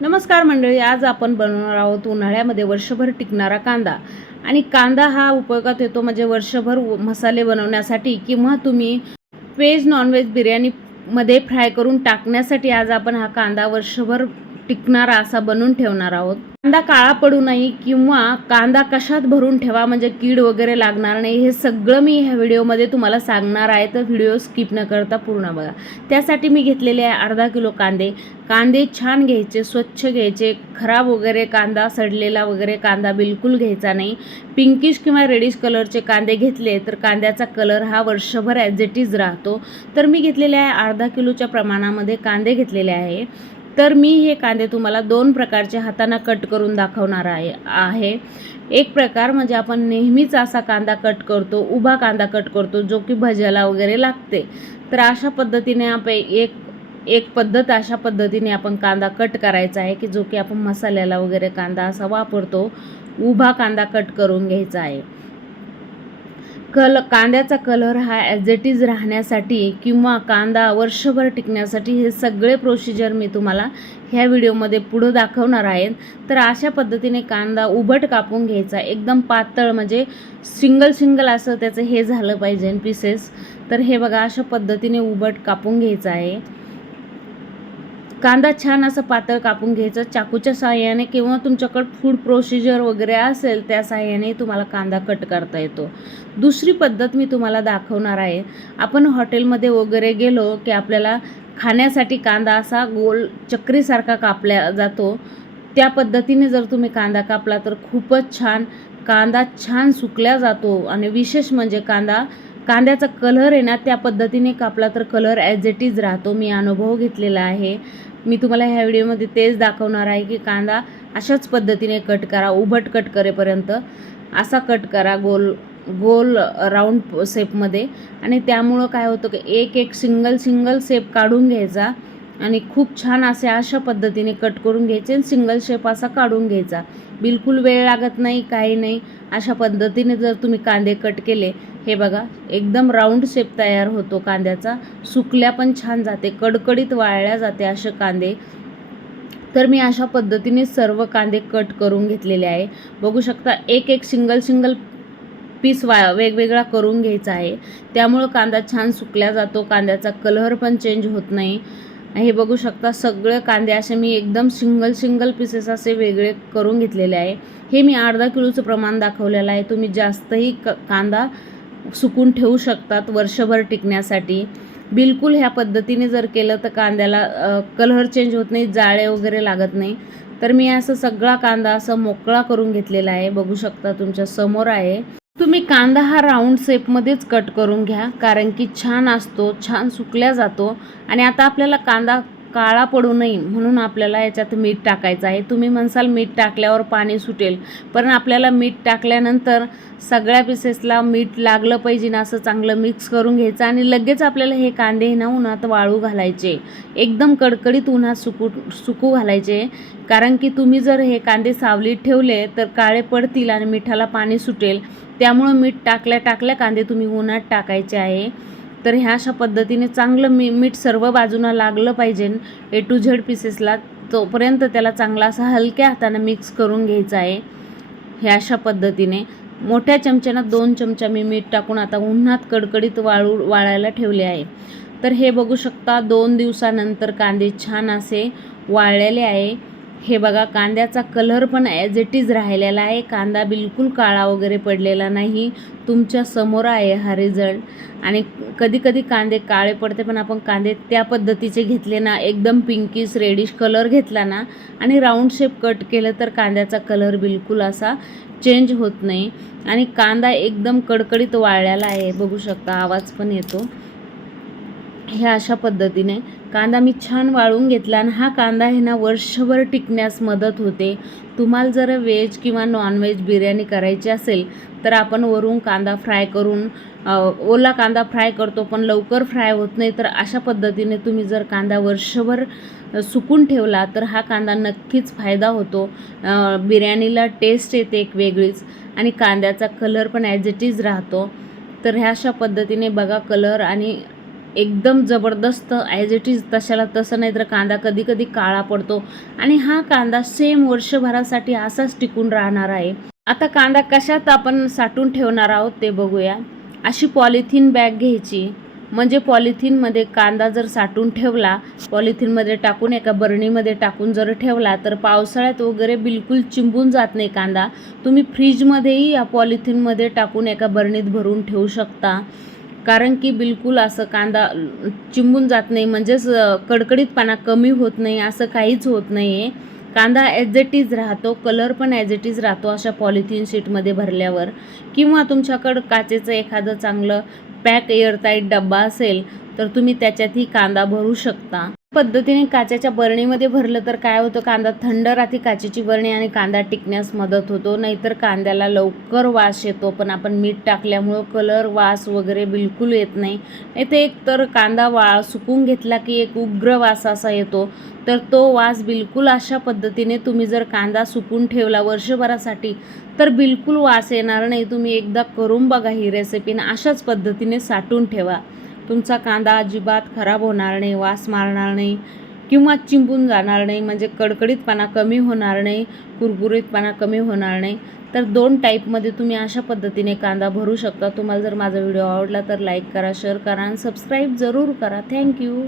नमस्कार मंडळी आज आपण बनवणार आहोत उन्हाळ्यामध्ये वर्षभर टिकणारा कांदा. आणि कांदा हा उपयोगात येतो म्हणजे वर्षभर मसाले बनवण्यासाठी किंवा तुम्ही व्हेज नॉनव्हेज बिर्याणीमध्ये फ्राय करून टाकण्यासाठी आज आपण हा कांदा वर्षभर टिकणारा असा बनवून ठेवणार आहोत. कांदा काळा पडू नये किंवा कांदा कशात भरून ठेवा म्हणजे कीड वगैरे लागणार नाही हे सगळं मी ह्या व्हिडिओमध्ये तुम्हाला सांगणार आहे. तर व्हिडिओ स्किप न करता पूर्ण बघा. त्यासाठी मी घेतलेले आहे अर्धा किलो कांदे. कांदे छान घ्यायचे स्वच्छ घ्यायचे. खराब वगैरे कांदा सडलेला वगैरे कांदा बिलकुल घ्यायचा नाही. पिंकिश किंवा रेडिश कलरचे कांदे घेतले तर कांद्याचा कलर हा वर्षभर ॲज इट इज राहतो. तर मी घेतलेले आहे अर्धा किलोच्या प्रमाणामध्ये कांदे घेतलेले आहे. तर मी हे कांदे तुम्हाला दोन प्रकारचे हाताना कट करून दाखवणार आहे आहे. एक प्रकार म्हणजे आपण नेहमीच असा कांदा कट करतो उभा कांदा कट करतो जो की भज्याला वगैरे लागते. तर अशा पद्धतीने आपण एक एक पद्धत अशा पद्धतीने आपण कांदा कट करायचा आहे की जो की आपण मसाल्याला वगैरे कांदा असा वापरतो उभा कांदा कट करून घ्यायचा आहे. कल कांद्याचा कलर हा ॲज इट इज राहण्यासाठी किंवा कांदा वर्षभर टिकण्यासाठी हे सगळे प्रोसिजर मी तुम्हाला ह्या व्हिडिओमध्ये पुढं दाखवणार आहे. तर अशा पद्धतीने कांदा उभट कापून घ्यायचा. एकदम पातळ म्हणजे सिंगल सिंगल असं त्याचं हे झालं पाहिजे पीसेस तर हे बघा अशा पद्धतीने उभट कापून घ्यायचं आहे. कांदा छान असं पातळ कापून घ्यायचं. चाकूच्या साह्याने किंवा तुमच्याकडं फूड प्रोसिजर वगैरे असेल त्या साह्याने तुम्हाला कांदा कट करता येतो. दुसरी पद्धत मी तुम्हाला दाखवणार आहे. आपण हॉटेलमध्ये वगैरे गेलो की आपल्याला खाण्यासाठी कांदा असा गोल चक्रीसारखा कापला जातो. त्या पद्धतीने जर तुम्ही कांदा कापला तर खूपच छान कांदा छान सुकल्या जातो. आणि विशेष म्हणजे कांदा कांद्याचा कलर आहे ना त्या पद्धतीने कापला तर कलर ॲज इट इज राहतो. मी अनुभव घेतलेला आहे. मी तुम्हाला ह्या व्हिडिओमध्ये तेच दाखवणार आहे की कांदा अशाच पद्धतीने कट करा उभट कट करेपर्यंत. असा कट करा गोल गोल राऊंड सेपमध्ये आणि त्यामुळं काय होतं की एक एक सिंगल सिंगल सेप काढून घ्यायचा. आणि खूप छान असे अशा पद्धतीने कट करून घ्यायचे आणि सिंगल शेप असा काढून घ्यायचा. बिलकुल वेळ लागत नाही काही नाही. अशा पद्धतीने जर तुम्ही कांदे कट केले हे बघा एकदम राऊंड शेप तयार होतो कांद्याचा. सुकल्या पण छान जाते कडकडीत वाळल्या जाते असे कांदे. तर मी अशा पद्धतीने सर्व कांदे कट करून घेतलेले आहे. बघू शकता एक एक सिंगल सिंगल पीस वा वेगवेगळा करून घ्यायचा आहे. त्यामुळं कांदा छान सुकल्या जातो कांद्याचा कलर पण चेंज होत नाही. हे बघू शकता सगळे कांदे असे मी एकदम सिंगल सिंगल पीसेस असे वेगळे करून घेतलेले आहे. हे मी अर्धा किलोचं प्रमाण दाखवलेलं आहे. तुम्ही जास्तही क कांदा सुकून ठेवू शकतात वर्षभर टिकण्यासाठी. बिलकुल ह्या पद्धतीने जर केलं तर कांद्याला कलर चेंज होत नाही जाळे वगैरे लागत नाही. तर मी असं सगळा कांदा असं मोकळा करून घेतलेला आहे. बघू शकता तुमच्यासमोर आहे. तुम्ही कांदा हा राऊंड शेपमध्येच कट करून घ्या कारण की छान असतो छान सुकल्या जातो आणि आता आपल्याला कांदा काळा पडू नये म्हणून आपल्याला याच्यात मीठ टाकायचं आहे. तुम्ही म्हणसाल मीठ टाकल्यावर पाणी सुटेल पण आपल्याला मीठ टाकल्यानंतर सगळ्या पिसेसला मीठ लागलं पाहिजे ना असं चांगलं मिक्स करून घ्यायचं आणि लगेच आपल्याला हे कांदे ना उन्हात वाळू घालायचे. एकदम कडकडीत उन्हात सुकू सुकू घालायचे कारण की तुम्ही जर हे कांदे सावलीत ठेवले तर काळे पडतील आणि मिठाला पाणी सुटेल. त्यामुळं मीठ टाकल्या टाकल्या कांदे तुम्ही उन्हात टाकायचे आहे. तर ह्या अशा पद्धतीने चांगलं मी मीठ सर्व बाजूनं लागलं पाहिजे. ए टू झेड पीसेसला तोपर्यंत त्याला चांगला असा हलक्या हाताने मिक्स करून घ्यायचा आहे. ह्या अशा पद्धतीने. मोठ्या चमच्यानं दोन चमचा मी मीठ टाकून आता उन्हात कडकडीत वाळू वाळायला ठेवले आहे. तर हे बघू शकता दोन दिवसानंतर कांदे छान असे वाळलेले आहे. हे बघा कांद्याचा कलर पण ॲज इट इज राहिलेला आहे. कांदा बिलकुल काळा वगैरे पडलेला नाही. तुमच्यासमोर आहे हा रिझल्ट आणि कधी कधी कांदे काळे पडते पण आपण कांदे त्या पद्धतीचे घेतले ना एकदम पिंकीस रेडिश कलर घेतला ना आणि राऊंड शेप कट केलं तर कांद्याचा कलर बिलकुल असा चेंज होत नाही. आणि कांदा एकदम कडकडीत वाळलेला आहे. बघू शकता आवाज पण येतो. ह्या अशा पद्धतीने कांदा मी छान वाळून घेतला आणि हा कांदा आहे ना वर्षभर टिकण्यास मदत होते. तुम्हाला जर व्हेज किंवा नॉनव्हेज बिर्याणी करायची असेल तर आपण वरून कांदा फ्राय करून ओला कांदा फ्राय करतो पण लवकर फ्राय होत नाही तर अशा पद्धतीने तुम्ही जर कांदा वर्षभर सुकून ठेवला तर हा कांदा नक्कीच फायदा होतो. बिर्याणीला टेस्ट येते एक वेगळीच आणि कांद्याचा कलर पण ॲज इट इज राहतो. तर ह्या अशा पद्धतीने बघा कलर आणि एकदम जबरदस्त ॲज इट इज तशाला तसं नाही तर कांदा कधी कधी काळा पडतो. आणि हा कांदा सेम वर्षभरासाठी असाच टिकून राहणार आहे. आता कांदा कशात आपण साठवून ठेवणार आहोत ते बघूया. अशी पॉलिथिन बॅग घ्यायची. म्हणजे पॉलिथिनमध्ये कांदा जर साठवून ठेवला पॉलिथिनमध्ये टाकून एका बरणीमध्ये टाकून जर ठेवला तर पावसाळ्यात वगैरे बिलकुल चिंबून जात नाही कांदा. तुम्ही फ्रीजमध्येही या पॉलिथिनमध्ये टाकून एका बरणीत भरून ठेवू शकता. कारण की बिलकुल असं कांदा चिंबून जात नाही म्हणजेच कडकडीतपणा कमी होत नाही असं काहीच होत नाही आहे कांदा ॲज इट इज राहतो कलर पण ॲज इट इज राहतो अशा पॉलिथिन शीटमध्ये भरल्यावर. किंवा तुमच्याकडं काचेचं एखादं चांगलं पॅक एअरटाईट डब्बा असेल तर तुम्ही त्याच्यातही कांदा भरू शकता. पद्धतीने काचेच्या बरणीमध्ये भरलं तर काय होतं? कांदा थंड राहते काचेची बरणी आणि कांदा टिकण्यास मदत होतो. नाहीतर कांद्याला लवकर वास येतो पण आपण मीठ टाकल्यामुळं कलर वास वगैरे बिलकुल येत नाही. येथे एक तर कांदा वा सुकून घेतला की एक उग्र वास असा येतो. तर तो वास बिलकुल अशा पद्धतीने तुम्ही जर कांदा सुकून ठेवला वर्षभरासाठी तर बिलकुल वास येणार नाही. तुम्ही एकदा करून बघा ही रेसिपी अशाच पद्धतीने साठून ठेवा. तुमचा कांदा अजिबात खराब होणार नाही वास मारणार नाही किंवा चिंबून जाणार नाही म्हणजे कडकडीतपणा कमी होणार नाही कुरकुरीतपणा कमी होणार नाही तर दोन टाईपमध्ये तुम्ही अशा पद्धतीने कांदा भरू शकता. तुम्हाला जर माझा व्हिडिओ आवडला तर लाईक करा शेअर करा आणि सबस्क्राईब जरूर करा. थँक्यू